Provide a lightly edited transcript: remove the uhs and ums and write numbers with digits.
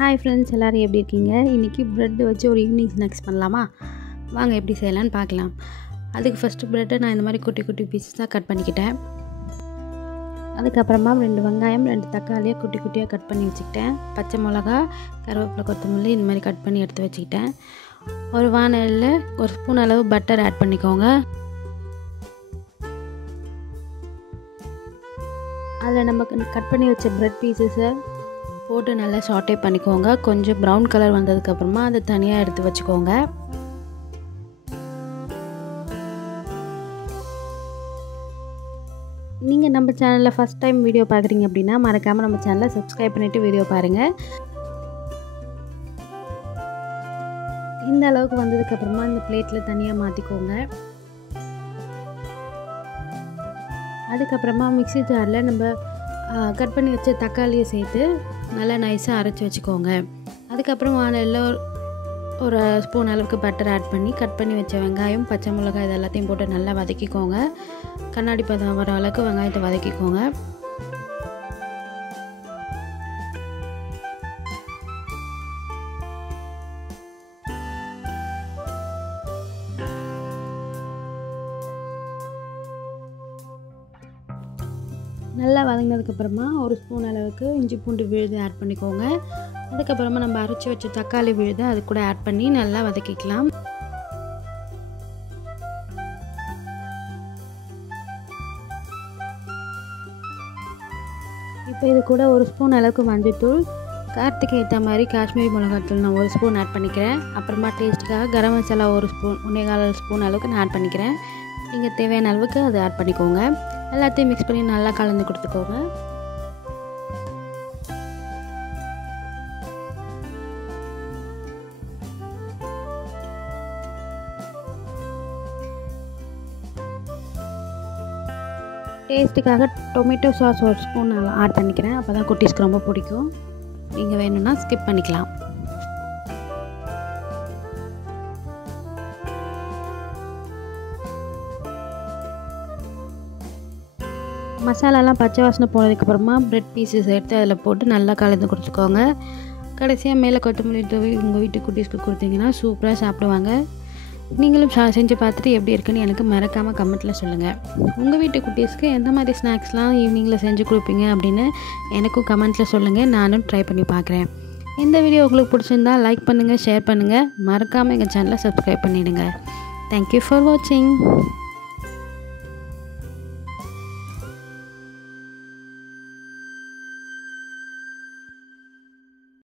Hi friends, எல்லோரும் எப்படி இருக்கீங்க? இன்றைக்கி ப்ரெட் வச்சு ஒரு ஈவினிங் ஸ்நாக்ஸ் பண்ணலாமா? வாங்க எப்படி செய்யலான்னு பார்க்கலாம். அதுக்கு ஃபஸ்ட்டு ப்ரெட்டை நான் இந்த மாதிரி குட்டி குட்டி பீஸஸாக கட் பண்ணிக்கிட்டேன். அதுக்கப்புறமா 2 வெங்காயம் 2 தக்காளியை குட்டி குட்டியாக கட் பண்ணி வச்சுக்கிட்டேன். பச்சை மிளகா, கருவேப்பிலை, கொத்தமல்லி இந்த மாதிரி கட் பண்ணி எடுத்து வச்சுக்கிட்டேன். ஒரு வானலில் ஒரு ஸ்பூன் அளவு பட்டர் ஆட் பண்ணிக்கோங்க. அதில் நம்ம கட் பண்ணி வச்ச ப்ரெட் பீசஸை போட்டு நல்லா சாட்டே பண்ணிக்கோங்க. கொஞ்சம் ப்ரௌன் கலர் வந்ததுக்கப்புறமா அதை தனியாக எடுத்து வச்சுக்கோங்க. நீங்கள் நம்ம சேனலில் ஃபஸ்ட் டைம் வீடியோ பார்க்குறீங்க அப்படின்னா மறக்காமல் நம்ம சேனலை சப்ஸ்கிரைப் பண்ணிவிட்டு வீடியோ பாருங்கள். இந்த அளவுக்கு வந்ததுக்கப்புறமா இந்த பிளேட்டில் தனியாக மாற்றிக்கோங்க. அதுக்கப்புறமா மிக்ஸி ஜாரில் நம்ம கட் பண்ணி வச்ச தக்காளியை சேர்த்து நல்லா நைஸாக அரைச்சி வச்சுக்கோங்க. அதுக்கப்புறம் வானலில் ஒரு ஸ்பூன் அளவுக்கு பட்டர் ஆட் பண்ணி கட் பண்ணி வச்ச வெங்காயம், பச்சை மிளகாய் இது எல்லாத்தையும் போட்டு நல்லா வதக்கிக்கோங்க. கண்ணாடி பதம் வர அளவுக்கு வெங்காயத்தை வதக்கிக்கோங்க. நல்லா வதங்கினதுக்கப்புறமா ஒரு ஸ்பூன் அளவுக்கு இஞ்சி பூண்டு விழுது ஆட் பண்ணிக்கோங்க. அதுக்கப்புறமா நம்ம அரைச்சி வச்ச தக்காளி விழுது அது கூட ஆட் பண்ணி நல்லா வதக்கிக்கலாம். இப்போ இது கூட ஒரு ஸ்பூன் அளவுக்கு மஞ்சள்தூள், காரத்துக்கு ஏற்ற மாதிரி காஷ்மீரி மிளகாத்தூள் நான் ஒரு ஸ்பூன் ஆட் பண்ணிக்கிறேன். அப்புறமா டேஸ்ட்டுக்காக கரம் மசாலா ஒரு ஸ்பூன் 1.25 ஸ்பூன் அளவுக்கு நான் ஆட் பண்ணிக்கிறேன். நீங்கள் தேவையான அளவுக்கு அதை ஆட் பண்ணிக்கோங்க. எல்லாத்தையும் மிக்ஸ் பண்ணி நல்லா கலந்து கொடுத்துக்கோங்க. டேஸ்ட்டுக்காக டொமேட்டோ சாஸ் ஒரு ஸ்பூன் ஆட் பண்ணிக்கிறேன். அப்போ தான் குட்டீஸ்க்கு ரொம்ப பிடிக்கும். நீங்கள் வேணும்னா ஸ்கிப் பண்ணிக்கலாம். மசாலாலாம் பச்சை வாசனை போனதுக்கப்புறமா ப்ரெட் பீசஸ் எடுத்து அதில் போட்டு நல்லா கலந்து கொடுத்துக்கோங்க. கடைசியாக மேலே கொத்தமல்லி தூவி உங்கள் வீட்டு குட்டீஸ்க்கு கொடுத்தீங்கன்னா சூப்பராக சாப்பிடுவாங்க. நீங்களும் செஞ்சு பார்த்துட்டு எப்படி இருக்குன்னு எனக்கு மறக்காமல் கமெண்ட்டில் சொல்லுங்கள். உங்கள் வீட்டு குட்டீஸ்க்கு எந்த மாதிரி ஸ்நாக்ஸ்லாம் ஈவினிங்கில் செஞ்சு கொடுப்பீங்க அப்படின்னு எனக்கும் கமெண்ட்டில் சொல்லுங்கள். நானும் ட்ரை பண்ணி பார்க்குறேன். இந்த வீடியோ உங்களுக்கு பிடிச்சிருந்தா லைக் பண்ணுங்கள், ஷேர் பண்ணுங்கள். மறக்காமல் எங்கள் சேனலை சப்ஸ்கிரைப் பண்ணிவிடுங்க. தேங்க்யூ ஃபார் வாட்சிங்.